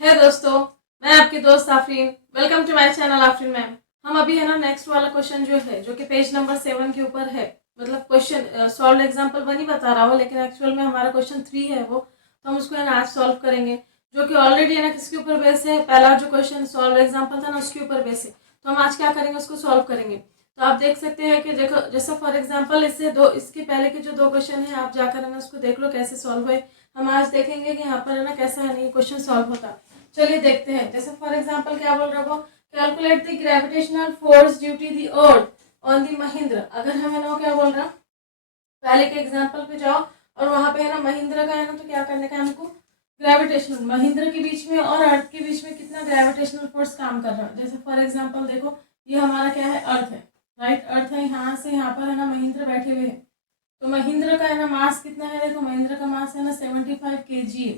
है दोस्तों, मैं आपकी दोस्त Afreen. Welcome to my channel Afreen ma'am. हम अभी है ना नेक्स्ट वाला क्वेश्चन जो है, जो कि पेज नंबर 7 के ऊपर है। मतलब क्वेश्चन सॉल्व एग्जांपल 1 ही बता रहा हो, लेकिन एक्चुअल में हमारा क्वेश्चन 3 है वो। तो हम उसको है ना आज सॉल्व करेंगे, जो कि ऑलरेडी है ना किसके ऊपर बेस है, पहला जो क्वेश्चन सॉल्व एग्जाम्पल था ना उसके ऊपर बेस है। तो हम आज क्या करेंगे, उसको सॉल्व करेंगे। तो आप देख सकते हैं कि देखो, जैसे फॉर एग्जाम्पल इसके पहले के जो 2 क्वेश्चन है, आप जाकर है ना उसको देख लो कैसे सॉल्व हुए। हम आज देखेंगे कि यहाँ पर है ना कैसा है ना ये क्वेश्चन सॉल्व होता। चलिए देखते हैं। जैसे फॉर एग्जांपल क्या बोल रहा हो, calculate the gravitational force due to the earth on the Mahindra. अगर हमें ना क्या बोल रहा, पहले के एग्जांपल पे जाओ और वहां पे है ना महिंद्र का है ना, तो क्या करने का हमको, ग्रेविटेशनल महिंद्र के बीच में और अर्थ के बीच में कितना ग्रेविटेशनल फोर्स काम कर रहा है। जैसे फॉर एग्जाम्पल देखो, ये हमारा क्या है, अर्थ है, राइट। अर्थ है, यहाँ से यहाँ पर है ना महिंद्र बैठे हुए हैं। तो महिंद्र का है ना मास कितना है, देखो महिंद्र का मास है ना 75 kg है,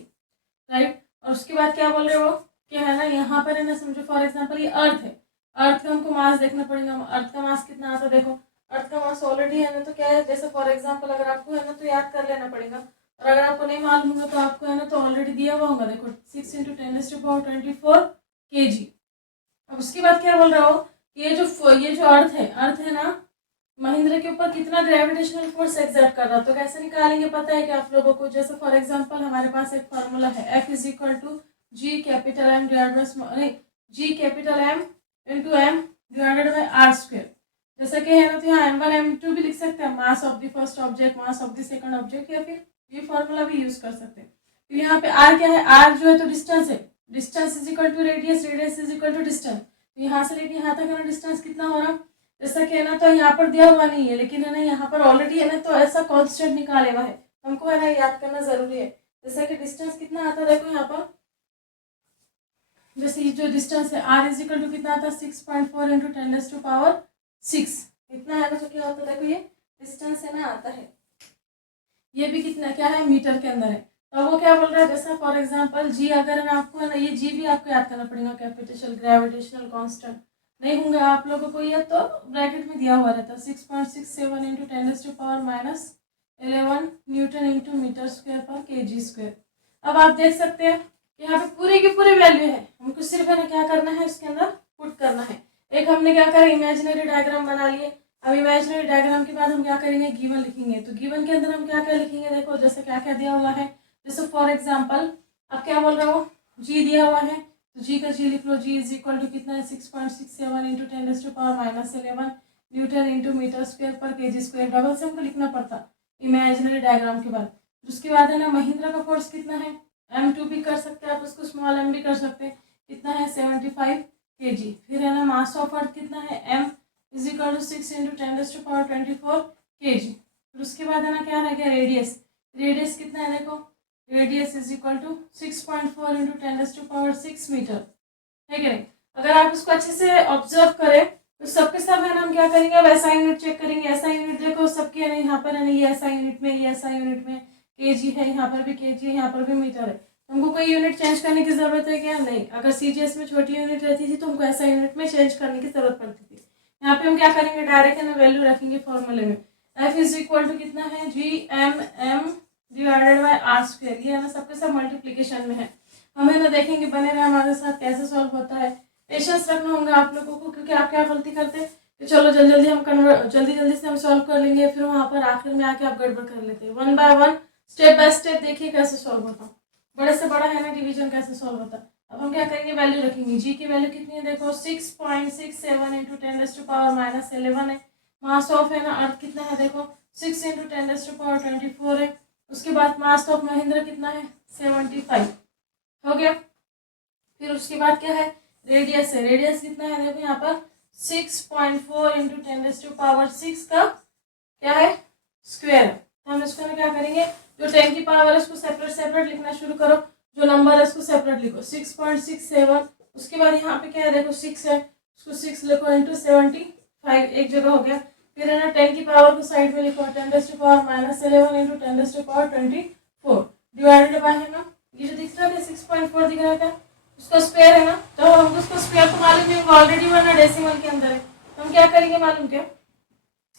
राइट। और उसके बाद क्या बोल रहे हो कि है ना यहाँ पर है ना, समझो फॉर एग्जांपल ये अर्थ है। अर्थ का हमको मास देखना पड़ेगा। अर्थ का मास कितना आता है, देखो अर्थ का मास ऑलरेडी है ना, तो क्या है, जैसे फॉर एग्जांपल अगर आपको है ना तो याद कर लेना पड़ेगा। और अगर आपको नहीं मालूम होगा तो आपको है ना तो ऑलरेडी दिया हुआ होगा, देखो 6 × 10⁻24 kg। अब उसके बाद क्या बोल रहा हो, ये जो अर्थ है ना महिंद्रा के ऊपर कितना ग्रेविटेशनल फोर्स एक्सर्ट कर रहा है। तो कैसे निकालेंगे पता है कि आप लोगों को। जैसे फॉर एग्जांपल हमारे पास एक फार्मूला है, F is equal to G capital M divided by small, नहीं, G capital M into m divided by are square. जैसा कि है ना, तो यहाँ m1 m2 भी लिख सकते हैं, mass of the first object, mass of the second object, या फिर ये फार्मूला भी यूज कर सकते हैं। तो यहाँ पे r क्या है, r जो है तो डिस्टेंस है, distance is equal to radius, radius is equal to distance. तो यहाँ से लेके यहाँ तक है ना डिस्टेंस कितना हो रहा, जैसा कि है ना, तो यहाँ पर दिया हुआ नहीं है, लेकिन है ना यहाँ पर ऑलरेडी है ना तो ऐसा कांस्टेंट निकाले हुआ है, हमको है ना याद करना जरूरी है। जैसा कि डिस्टेंस कितना आता है, देखो यहाँ पर, जैसे ये जो डिस्टेंस है r इज इक्वल टू कितना आता है, 6.4 इंटू 10⁻6 इतना है ना। तो क्या होता है, देखो ये डिस्टेंस है ना आता है, ये भी कितना क्या है, मीटर के अंदर है। तो वो क्या बोल रहा है, जैसा फॉर एग्जांपल जी, अगर है ना आपको है ना, ये जी भी आपको याद करना पड़ेगा, कैपिटल ग्रेविटेशनल कांस्टेंट नहीं होंगे आप लोगों को ये, तो ब्रैकेट में दिया हुआ रहता है 6.67 into 10⁻11 newton into metre square per kg square. अब आप देख सकते हैं यहाँ पे पूरी की पूरी वैल्यू है, हमको सिर्फ है ना क्या करना है, इसके अंदर पुट करना है। एक हमने क्या करा, इमेजिनरी डायग्राम बना लिए। अब इमेजिनरी डायग्राम के बाद हम क्या करेंगे, गिवन लिखेंगे। तो गिवन के अंदर हम क्या क्या लिखेंगे, देखो जैसे क्या क्या दिया हुआ है। जैसे फॉर एग्जांपल अब क्या बोल रहा हो, जी दिया हुआ है, तो जी का जी लिख लो, जी इज इक्वल टू कितना है, 6.67 into 10⁻11 newton into metre square per kg square. Double से हमको लिखना पड़ता इमेजिनरी डायग्राम के बाद। उसके बाद है ना महिंद्रा का फोर्स कितना है, m2 भी कर सकते हैं आप, उसको स्मॉल m भी कर सकते हैं, कितना है 75 kg। फिर है ना मास ऑफ अर्थ कितना है, m is equal to 6 into 10⁻24 kg। फिर उसके बाद है ना क्या रह गया, रेडियस, रेडियस कितना है, देखो radius is equal to 6.4 into 10⁻6 metre, है कि नहीं। अगर आप उसको अच्छे से ऑब्जर्व करें तो सबके सब है ना, हम क्या करेंगे, अब ऐसा यूनिट चेक करेंगे। ऐसा यूनिट देखो सबके है ना, यहाँ पर है ना ये ऐसा यूनिट में, ये ऐसा यूनिट में केजी है, यहाँ पर भी केजी है, यहाँ पर भी मीटर है। हमको कोई यूनिट चेंज करने की जरूरत है क्या, नहीं। अगर सीजीएस में छोटी यूनिट रहती थी तो हमको ऐसा यूनिट में चेंज करने की जरूरत पड़ती थी। यहाँ पे हम क्या करेंगे, डायरेक्ट है ना वैल्यू रखेंगे फॉर्मूले में। एफ इज इक्वल टू कितना है, G M M divided by are square. ये है ना सबके सब मल्टीप्लीकेशन में है। हमें ना देखेंगे, बने रहे हमारे साथ कैसे सॉल्व होता है। पेशेंस रखना होगा आप लोगों को, क्योंकि आप क्या गलती करते हैं कि चलो जल्दी जल्दी हम जल्दी से हम सॉल्व कर लेंगे, फिर वहां पर आखिर में आके आप गड़बड़ कर लेते हैं। 1 बाय 1 स्टेप बाय स्टेप देखिए कैसे सॉल्व होता, बड़े से बड़ा है ना डिवीजन कैसे सॉल्व होता। अब हम क्या करेंगे, वैल्यू रखेंगे। जी की वैल्यू कितनी है, देखो 6.67 इंटू 10⁻11 है। मास ऑफ है ना अर्थ कितना है, देखो 6 इंटू 10⁻24 है। उसके बाद मास ऑफ महिंद्रा कितना है, 75 हो गया। फिर उसके बाद क्या है, रेडियस है, रेडियस कितना है, देखो यहाँ पर 6.4 इंटू 10⁻6 का क्या है, स्क्वायर है। तो हम इसको ना क्या करेंगे, जो 10 की पावर है उसको सेपरेट सेपरेट लिखना शुरू करो, जो नंबर है उसको सेपरेट लिखो। 6.67, उसके बाद यहाँ पे क्या है, देखो 6 है, उसको 6 लिखो इंटू 75, एक जगह हो गया। फिर है ना 10 की पावर को साइड में लिखो, 10⁻11 इंटू 10⁻24 डिवाइडेड बाय है ना, ये जो दिख रहा है 6.4 दिख रहा है, उसका स्क्वायर है ना। तो हम उसको स्क्वायर तो मालूम नहीं, ऑलरेडी वरना डेसिमल के अंदर है। तो हम क्या करेंगे मालूम क्या,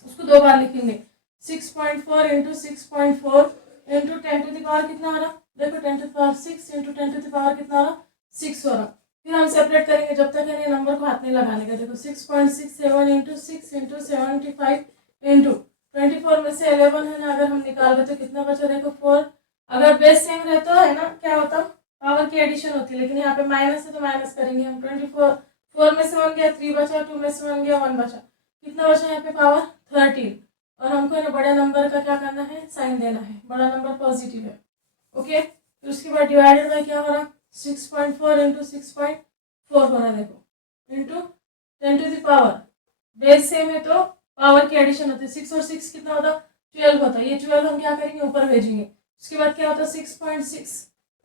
उसको 2 बार लिखेंगे। 6.4 into 6.4 into 10 to the power कितना आ रहा, देखो 10 to the power 6 into 10 to the power कितना आ रहा, 6 हो रहा। फिर हम सेपरेट करेंगे जब तक यानी नंबर को हाथ नहीं लगाने का। देखो 6.67 इंटू 6 इंटू 75 इंटू 24 में से 11 है ना, अगर हम निकाल रहे तो कितना बचा? देखो 4। अगर बेस सेम रहता है ना, क्या होता, पावर की एडिशन होती है, लेकिन यहाँ पे माइनस है तो माइनस करेंगे हम। 24 4 में से 1 गया, 3 बचा, 2 में से 1 गया, 1 बचा, कितना बचा यहाँ पे? पावर 13। और हमको ना बड़े नंबर का क्या करना है? साइन देना है, बड़ा नंबर पॉजिटिव है। ओके, फिर उसके बाद डिवाइडेड बाय क्या हो रहा? 6.4 इंटू 6.4 हो रहा है। देखो into 10 to the power, base same है तो पावर की एडिशन होती है। 6 और 6 कितना होता? 12 होता है। ये 12 हम क्या करेंगे? ऊपर भेजेंगे। उसके बाद क्या होता? 6.6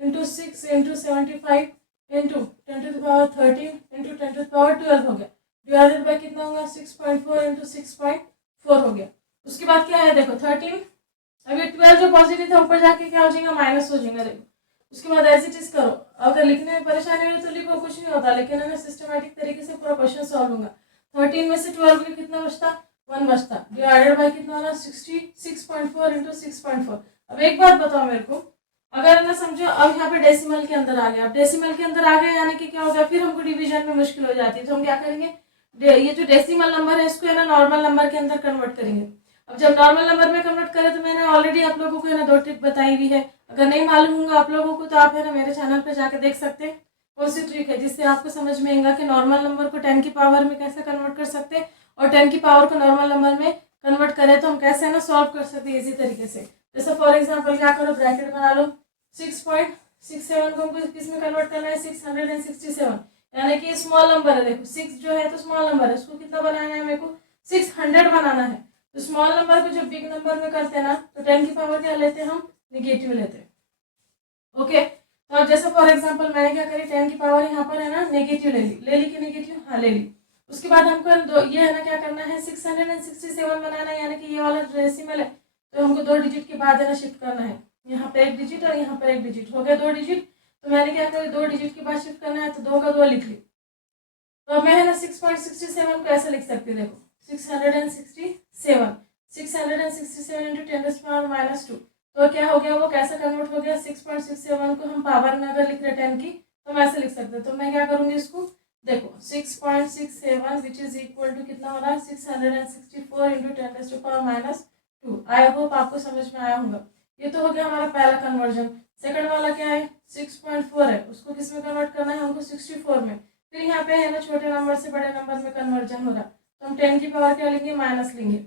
into 6 into 75 into 10 to the power 13 into 10 to the power 12 हो गया। डिवाइडेड बाय कितना होगा? 6.4 इंटू 6.4 हो गया। उसके बाद क्या है? देखो 13, अभी 12 जो पॉजिटिव था ऊपर जाके क्या हो जाएगा? माइनस हो जाएगा। देखो उसके बाद ऐसी चीज करो, अगर लिखने में परेशानी हो तो लिखो, कुछ नहीं होता, लेकिन है सिस्टमेटिक तरीके से पूरा क्वेश्चन सॉल्व होगा। 13 में से 12 में कितना बचता? 1 बचता। डिवाइडेड बाय कितना हो रहा? 66.4 इंटू 6.4। अब एक बात बताओ मेरे को, अगर ना समझो अब यहाँ पे डेसिमल के अंदर आ गया, अब डेसिमल के अंदर आ गया यानी कि क्या होगा? फिर हमको डिवीजन में मुश्किल हो जाती है, तो हम क्या करेंगे? ये जो डेसिमल नंबर है इसको है ना नॉर्मल नंबर के अंदर कन्वर्ट करेंगे। अब जब नॉर्मल नंबर में कन्वर्ट करें तो मैंने ऑलरेडी आप लोगों को है ना 2 ट्रिक बताई हुई है। अगर नहीं मालूम होगा आप लोगों को तो आप है ना मेरे चैनल पे जाके देख सकते हैं कौन सी ट्रिक है, जिससे आपको समझ में आएगा कि नॉर्मल नंबर को 10 की पावर में कैसे कन्वर्ट कर सकते हैं, और 10 की पावर को नॉर्मल नंबर में कन्वर्ट करें तो हम कैसे है ना सॉल्व कर सकते हैं इसी तरीके से। जैसे फॉर एग्जाम्पल क्या करो, ब्रैकेट बना लो। 6.67 को हमको किस में कन्वर्ट करना है? 667, यानी कि स्मॉल नंबर है। देखो 6 जो है तो स्मॉल नंबर है, उसको कितना बनाना है? मेरे को 600 बनाना है। तो स्मॉल नंबर को जब बिग नंबर में करते हैं ना तो 10 की पावर क्या लेते हैं? हम निगेटिव लेते हैं। ओके, तो अब जैसे फॉर एग्जांपल मैंने क्या करी, 10 की पावर यहाँ पर है ना नेगेटिव ले ली कि नेगेटिव? हाँ ले ली। उसके बाद हमको ये है ना क्या करना है? 667 बनाना है, यानी कि ये वाला डेसिमल है तो हमको 2 डिजिट के बाद है ना शिफ्ट करना है। यहाँ पे 1 डिजिट और यहाँ पर 1 डिजिट, हो गया 2 डिजिट। तो मैंने क्या करी, 2 डिजिट के बाद शिफ्ट करना है तो 2 का 2 लिख ली। तो अब मैं है ना 6.67 को ऐसे लिख सकती हूँ। देखो 667 667 इंटू 10 टू पावर माइनस 2, तो क्या हो गया? वो कैसे कन्वर्ट हो गया? 6.67 को हम पावर में अगर लिख रहे 10 की तो हम ऐसे लिख सकते हैं। तो मैं क्या करूंगी इसको, देखो 6.67 विच इज इक्वल टू कितना हो रहा है? 664 into 10 to power minus 2। I hope आपको समझ में आया होगा। ये तो हो गया हमारा पहला कन्वर्जन। सेकंड वाला क्या है? 6.4 है, उसको किस में कन्वर्ट करना है? हमको 64 में। फिर यहाँ पे है ना छोटे नंबर से बड़े नंबर में कन्वर्जन हो रहा, तो हम 10 की पावर क्या लेंगे? माइनस लेंगे,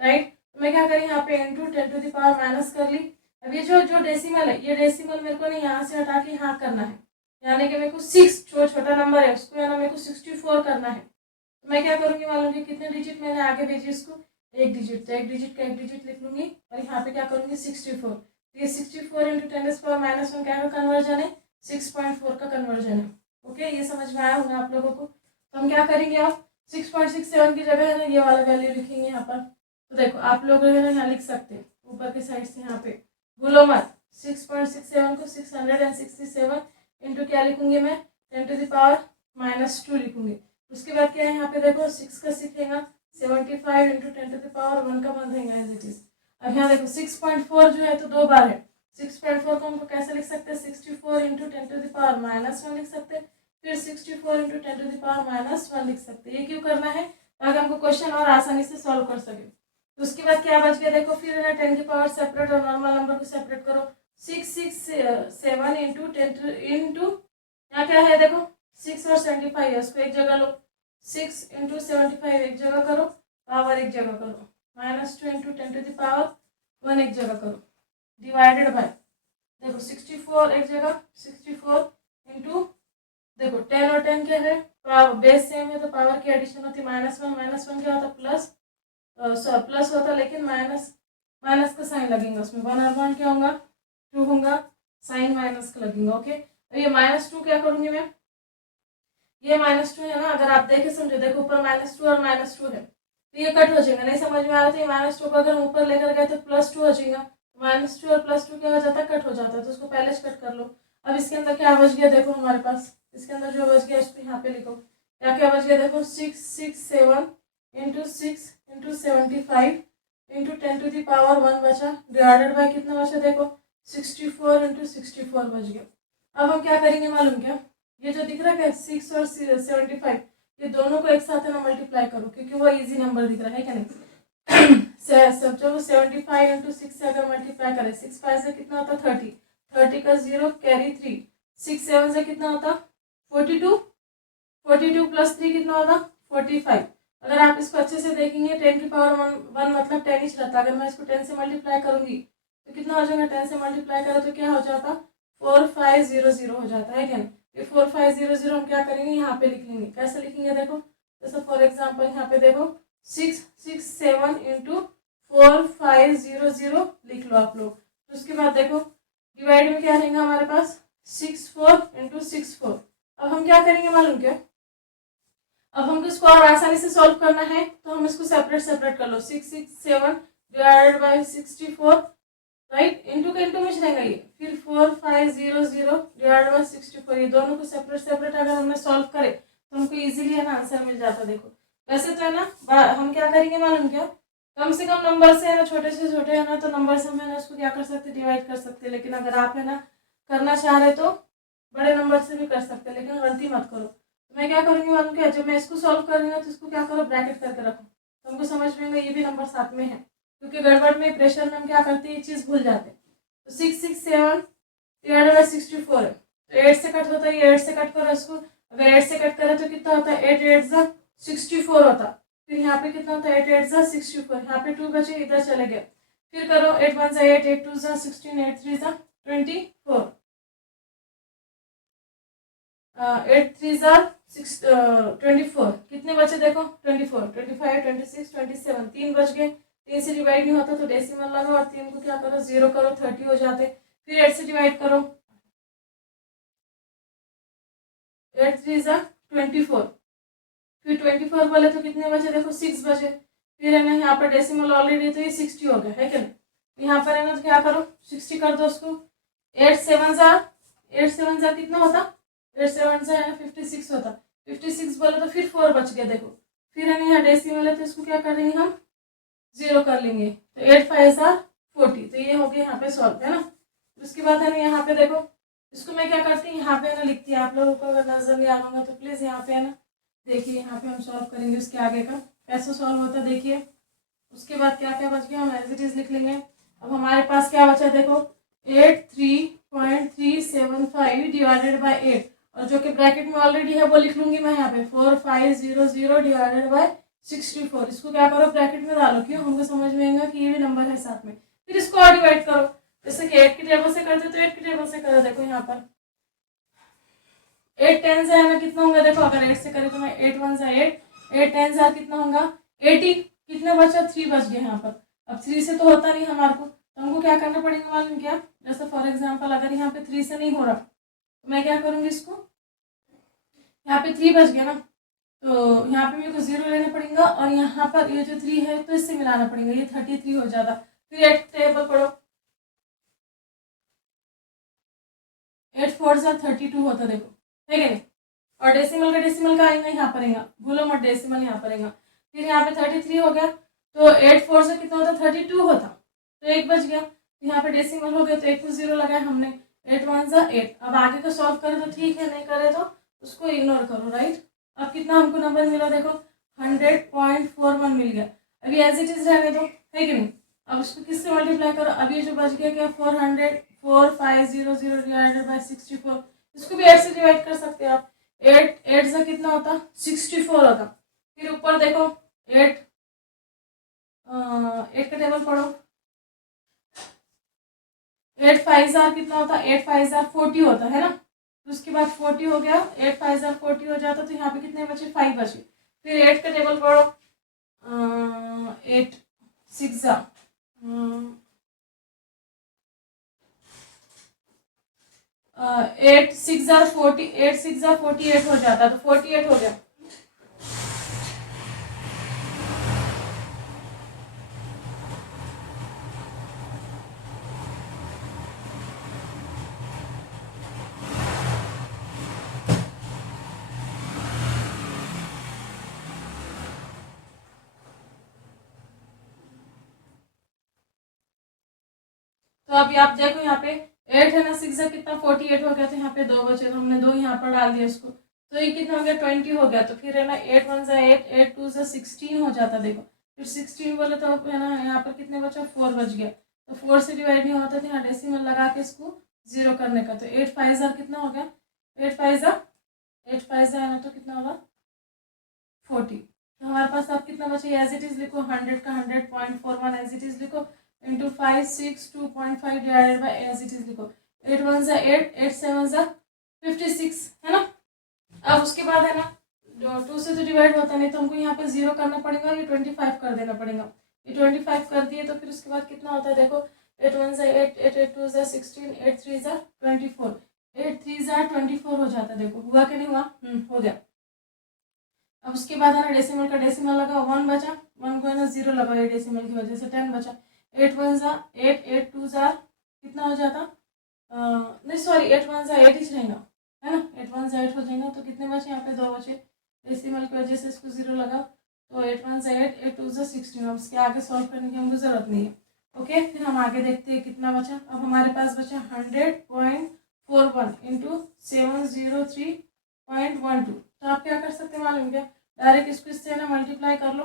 राइट। तो मैं क्या करी, यहाँ पे into 10 to the power minus कर ली। अब ये जो डेसिमल है, ये डेसिमल मेरे को नहीं यहाँ से हटा के यहाँ करना है, यानी कि मेरे को 6 जो छोटा नंबर है उसको है ना मेरे को 64 करना है। तो मैं क्या करूँगी मालूम कि कितने डिजिट मैंने आगे भेजी इसको? 1 डिजिट, तो 1 डिजिट का 1 डिजिट लिख लूंगी और यहाँ पे क्या करूँगी? 64। तो ये 64 इंटू 10 पावर माइनस 1 क्या का कन्वर्जन है? 6.4 का कन्वर्जन है। ओके, ये समझ में आया होगा आप लोगों को। तो हम क्या करेंगे, अब 6.67 की जगह है ना ये वाला वैल्यू लिखेंगे यहाँ पर। तो देखो आप लोग है ना यहाँ लिख सकते हैं ऊपर के साइड से, यहाँ पे भूलो मत। 6.67 को 667 इंटू क्या लिखूंगी मैं? 10 टू द पावर माइनस 2 लिखूंगी। उसके बाद क्या है यहाँ पे देखो 6 का 6 रहेगा, 75 इंटू 10 टू द पावर 1 का 1 रहेगा एज इट इज। अब यहाँ देखो 6.4 जो है तो 2 बार है, 6.4 को हमको कैसे लिख सकते हैं? 64 into 10 to the power minus 1 लिख सकते हैं, फिर 64 into 10 to the power minus 1 लिख सकते हैं। ये क्यों करना है? ताकि हमको क्वेश्चन और आसानी से सॉल्व कर सके। तो उसके बाद क्या बच गया देखो, फिर ना 10 की पावर सेपरेट और नॉर्मल नंबर को सेपरेट करो। 667 इंटू 10 इंटू यहाँ क्या है देखो 6 और 75 है, उसको एक जगह लो। 6 इंटू 75 एक जगह करो, पावर एक जगह करो, minus 2 into 10 to the power 1 एक जगह करो, डिवाइडेड बाय देखो 64 एक जगह, 64 इंटू देखो 10 और 10 क्या है? बेस सेम है तो पावर की एडिशन होती है। माइनस वन क्या होता? प्लस प्लस होता, लेकिन माइनस माइनस का साइन लगेगा उसमें। 1 और 1 क्या होगा? 2 होगा, साइन माइनस का लगेगा। ओके, अब ये -2 क्या करूंगी मैं? ये -2 है ना, अगर आप देखे समझो, देखो ऊपर -2 और -2 है तो ये कट हो जाएगा। नहीं समझ में आ रहा था, ये -2 को अगर ऊपर लेकर गए तो +2 हो जाएगा। -2 और +2 क्या हो जाता है? कट हो जाता है, तो उसको पहले कट कर लो। अब इसके अंदर क्या बच गया देखो हमारे पास, इसके अंदर जो बच गया इसको यहाँ पे लिखो। क्या क्या बच गया देखो, 667 into 6 into 75 into 10 to the power 1 बचा, डिवाइडेड बाय कितना बचा देखो 64 इंटू 64 बच गया। अब हम क्या करेंगे मालूम क्या? ये जो दिख रहा है 6 और 75, ये दोनों को एक साथ है ना मल्टीप्लाई करो, क्योंकि वो इजी नंबर दिख रहा है क्या नहीं। सब जो 75 इंटू 6 से अगर मल्टीप्लाई करें, 6 5 से कितना होता 30, 30 का 0 कैरी 3, 6 7 से कितना होता 42, 42 प्लस 3 कितना होता 45। अगर आप इसको अच्छे से देखेंगे 10 की पावर 1 मतलब 10 ही रहता। अगर मैं इसको 10 से मल्टीप्लाई करूंगी तो कितना हो जाएगा, 10 से मल्टीप्लाई करो तो क्या हो जाता 4500 हो जाता है क्या नहीं। ये 4500 हम क्या करेंगे यहाँ पे लिख लेंगे। कैसे लिखेंगे देखो, जैसे फॉर एग्जाम्पल यहाँ पे देखो 667 इंटू 4500 लिख लो आप लोग। तो उसके बाद देखो डिवाइड में क्या रहेगा हमारे पास 64 इंटू 64। अब हम क्या करेंगे मालूम क्या, अब हमको इसको और आसानी से सॉल्व करना है तो हम इसको सेपरेट सेपरेट कर लो। 667 डिवाइडेड बाय 64, राइट, इंटू का इंटू में रहेगा ये, फिर 4500 डिवाइड बाय 64, ये दोनों को सेपरेट सेपरेट अगर हमने सॉल्व करे तो हमको इजीली है ना आंसर मिल जाता। देखो वैसे तो है ना हम क्या करेंगे मालूम क्या, कम से कम नंबर से है ना, छोटे से छोटे है ना, तो नंबर से हम है ना उसको क्या कर सकते डिवाइड कर सकते। लेकिन अगर आप है ना करना चाह रहे तो बड़े नंबर से भी कर सकते हैं, लेकिन गलती मत करो। तो मैं क्या करूँगी मालूम क्या, जब मैं इसको सॉल्व कर रही हूँ तो इसको क्या करो ब्रैकेट करके रखो, तो हमको समझ में आएगा ये भी नंबर साथ में है। क्योंकि गड़बड़ में प्रेशर में हम क्या करते हैं ये चीज़ भूल जाते हैं। तो 667 डिवाइडेड बाय 64 है, तो 8 से कट होता है, ये 8 से कट करो इसको। अगर 8 से कट करें तो कितना होता है 8 8 जा 64 होता। फिर यहाँ पे कितना होता है 8 8 जा 64, यहाँ पे 2 बचे इधर चले गए। फिर करो 8 1 जा 8, 8 2 जा 16, 8 3 जा 24, 8 3 जा 24, कितने बचे देखो 24, 25 26 27, 3 बच गए। 3 से डिवाइड नहीं होता तो डेसिमल लगाओ और 3 को क्या करो 0 करो, 30 हो जाते। फिर 8 से डिवाइड करो, 8 3 जा 24, फिर 24 बोले तो कितने बचे देखो 6 बचे। फिर है ना यहाँ पर डेसिमल ऑलरेडी तो ये 60 हो गया है क्या नहीं। यहाँ पर है ना तो क्या करो 60 कर दो उसको। 8 7 जा कितना होता 8 7 जा है ना 56 होता। 56 बोले तो फिर 4 बच गया देखो। फिर है ना यहाँ डेसिमल है तो इसको क्या करेंगे हम 0 कर लेंगे। तो 8 5 जा 40, तो ये हो गया यहाँ पे सॉल्व है ना। उसके बाद है ना यहाँ पे देखो इसको मैं क्या करती हूँ यहाँ पे है ना लिखती है। आप लोगों को अगर नजर नहीं आ रहा होगा तो प्लीज यहाँ पे है ना देखिए, यहाँ पे हम सॉल्व करेंगे उसके आगे का कैसे सॉल्व होता है देखिए। उसके बाद क्या क्या बच गया हम एज इट इज लिख लेंगे। अब हमारे पास क्या बचा देखो 83.375 डिवाइडेड बाय 8, और जो कि ब्रैकेट में ऑलरेडी है वो लिख लूंगी मैं यहाँ पे 4500 डिवाइडेड बाय 64। इसको क्या करो ब्रैकेट में डालो, क्यों हमको समझ में आएगा कि ये भी नंबर है साथ में। फिर इसको और डिवाइड करो, जैसे कि 8 की टेबल से करते तो 8 की टेबल से करो। देखो यहाँ पर 8 10 से है ना कितना होगा देखो, अगर 8 से करें तो मैं 8 1 से 8, 8 10 से कितना होगा 80, कितने बचा 3 बच गए यहाँ पर। अब 3 से तो होता नहीं हमारे को, तो हमको क्या करना पड़ेगा मालूम क्या, जैसे फॉर एग्जांपल अगर यहाँ पे 3 से नहीं हो रहा तो मैं क्या करूँगी इसको, यहाँ पे 3 बच गया ना तो यहाँ पे मेरे को 0 लेना पड़ेगा, और यहाँ पर ये जो 3 है तो इससे मिलाना पड़ेगा, ये 33 हो जाता। फिर 8 टेबल पढ़ो, 8 4 जा 32 होता देखो, ठीक है। और डेसिमल का आएगा यहाँ पर आएगा, भूलो मत डेसिमल यहाँ पर आएगा। फिर यहाँ पे 33 हो गया, तो 8 4 से कितना होता 32 होता, तो 1 बच गया। यहाँ पे डेसिमल हो गया तो 1 को 0 लगाया हमने, 8 1 जा 8। अब आगे का सॉल्व करे तो ठीक है, नहीं करे तो उसको इग्नोर करो, राइट। अब कितना हमको नंबर मिला देखो 100.41 मिल गया। अभी एज इट इज रहने दो, है कि नहीं। अब उसको किससे मल्टीप्लाई करो, अभी जो बच गया क्या 4500 डिवाइडेड बाय 64, इसको भी 8 से डिवाइड कर सकते हैं आप। 8 8 से कितना होता 64 होता। फिर ऊपर देखो 8 8 का टेबल पढ़ो, 8 5 जा कितना होता 8 5 जा 40 होता है ना। तो उसके बाद 40 हो गया, 8 5 जा 40 हो जाता, तो यहाँ पे कितने बचे 5 बचे। फिर 8 का टेबल पढ़ो, 8 6 जा 8 6 जा 40, 8 6 जा 48 हो जाता, तो 48 हो गया। तो अभी आप देखो यहाँ पे 8 है ना, 6 से कितना 48 हो गया, तो यहाँ पे 2 बचे, तो हमने 2 यहाँ पर डाल दिया इसको, तो ये कितना हो गया 20 हो गया। तो फिर है ना 8 1 से 8, 8 2 से 16 हो जाता। देखो फिर 16 बोले तो है ना यहाँ पर कितने बचा, 4 बच गया। तो 4 से डिवाइड नहीं होता, तो यहाँ डेसिमल लगा के इसको 0 करने का। तो 8 5 कितना हो गया, 8 5 है ना, तो कितना होगा 40। तो हमारे पास अब कितना बचा, एज इट इज लिखो, 100 का 100.41 एज इट इज लिखो, into 5 6 2.5 divided by as it is लिखो। 8 1 से 8, 8 7 से 56 है ना। अब उसके बाद है ना 2 से तो डिवाइड होता नहीं, तो हमको यहाँ पे 0 करना पड़ेगा, ये 25 कर देना पड़ेगा। ये 25 कर दिए, तो फिर उसके बाद कितना होता है देखो, 8 1 से 8, 8 8 2 से 16, 8 3 से 24, 8 3 से 24 हो जाता है। देखो हुआ कि नहीं हुआ, हो गया। अब उसके बाद है ना डेसिमल का डेसिमल लगा, 1 बचा, 1 को है ना 0 लगा, ये डेसिमल की वजह से 10 बचा। 8 1 सा 8, 8 2 सा कितना हो जाता, नहीं सॉरी 8 1 सा 8 ही रहेगा है ना, 8 1 सा 8 हो जाएगा। तो कितने बचे, यहाँ पे 2 बचे, डेसिमल की वजह से इसको 0 लगा। तो 8 1 सा 8, 8 2 सा 16। अब इसके आगे सॉल्व करने की हमको जरूरत नहीं है। ओके, फिर हम आगे देखते हैं कितना बचा। अब हमारे पास बचा 100.41 इंटू 703.12। तो आप क्या कर सकते हैं मालूम क्या, डायरेक्ट इसको इससे ना मल्टीप्लाई कर लो।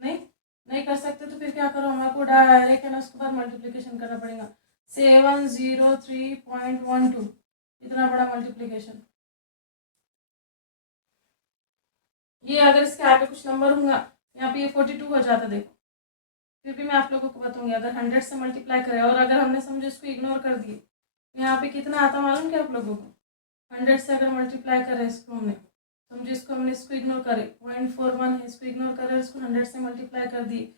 नहीं कर सकते तो फिर क्या करो, हमारे को डायरेक्ट है ना उसके बाद मल्टीप्लिकेशन करना पड़ेगा। 703.12 इतना बड़ा मल्टीप्लिकेशन। ये अगर इसके आगे कुछ नंबर होगा, यहाँ पे ये 42 हो जाता। देखो फिर भी मैं आप लोगों को बताऊंगी, अगर 100 से मल्टीप्लाई करें और अगर हमने समझो इसको इग्नोर कर दिए, तो यहाँ पे कितना आता मालूम क्या आप लोगों को, 100 से अगर मल्टीप्लाई करें इसको हमने, समझो इसको हमने इसको इग्नोर करे, 0.41 है, इसको इग्नोर करे, इसको 100 से मल्टीप्लाई कर दिए,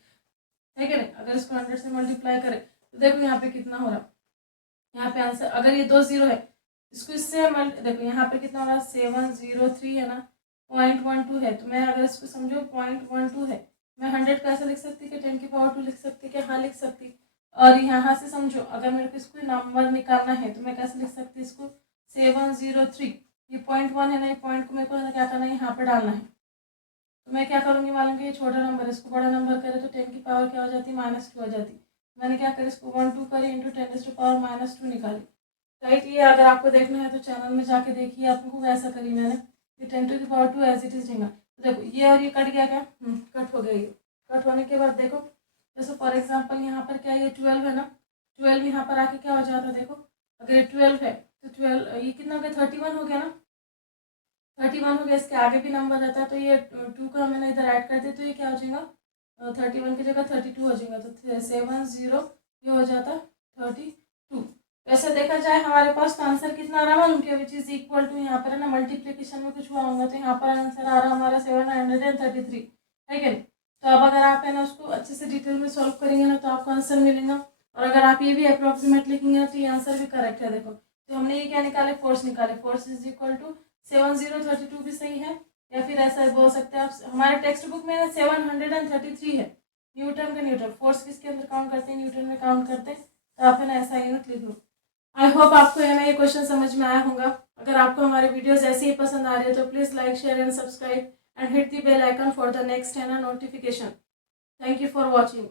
है कि नहीं। अगर इसको 100 से मल्टीप्लाई करें तो देखो यहाँ पे कितना हो रहा, यहाँ पे आंसर, अगर ये 2 0 है, इसको इससे देखो यहाँ पे कितना हो रहा, 703 है ना, 0.12 है। तो मैं अगर इसको समझो 0.12 है, मैं 100 कैसे लिख सकती कि 10 की पावर 2 लिख सकती, क्या हाँ लिख सकती। और यहाँ से समझो अगर मेरे को इसको नंबर निकालना है, तो मैं कैसे लिख सकती इसको, 703, ये 0.1 है ना, ये पॉइंट को मेरे को क्या करना है, यहाँ पे डालना है। तो मैं क्या करूँगी मालूम कि ये छोटा नंबर, इसको बड़ा नंबर करे तो 10 की पावर क्या हो जाती, -2 हो जाती। मैंने क्या करी, इसको 1 2 करी, इंटू 10 की पावर -2 निकाली। राइट, ये अगर आपको देखना है तो चैनल में जाके देखिए, आपको वैसा करी मैंने, ये 10 की पावर 2 एज इट इज रहेगा। तो देखो ये और ये कट गया, क्या कट हो गया। ये कट होने के बाद देखो, जैसे फॉर एग्जाम्पल यहाँ पर क्या, ये 12 है ना, 12 यहाँ पर आके क्या हो जाता है देखो, अगर ये 12 है तो 12 ये कितना हो गया, 31 हो गया ना, 31 हो गया। इसके आगे भी नंबर रहता है, तो ये 2 का मैंने इधर ऐड कर दिया, तो ये क्या हो जाएगा, 31 की जगह 32 हो जाएगा। तो 70 ये हो जाता 32। वैसे देखा जाए हमारे पास तो आंसर कितना आ रहा है उनके, विच इज इक्वल टू, यहाँ पर है ना मल्टीप्लिकेशन में कुछ हुआ होगा, तो यहाँ पर आंसर आ रहा हमारा 733, है क्या। तो अब अगर आप है ना उसको अच्छे से डिटेल में सॉल्व करेंगे ना, तो आपको आंसर मिलेगा। और अगर आप ये भी अप्रोक्सीमेट लिखेंगे ना, तो ये आंसर भी करेक्ट है। देखो तो हमने ये क्या निकाले, फोर्स निकाले, फोर्स इज इक्वल टू 7032 भी सही है, या फिर ऐसा बोल सकते हैं आप, हमारे टेक्स्ट बुक में 733 है। न्यूटन का न्यूटन, फोर्स किसके अंदर काउंट करते हैं, न्यूटन में काउंट करते हैं। तो आप है ना ऐसा यूनिट लिख लो। आई होप आपको है ना ये क्वेश्चन समझ में आया होगा। अगर आपको हमारे वीडियोस ऐसे ही पसंद आ रही है तो please like share and subscribe and hit the bell icon for the next है ना notification. Thank you for watching.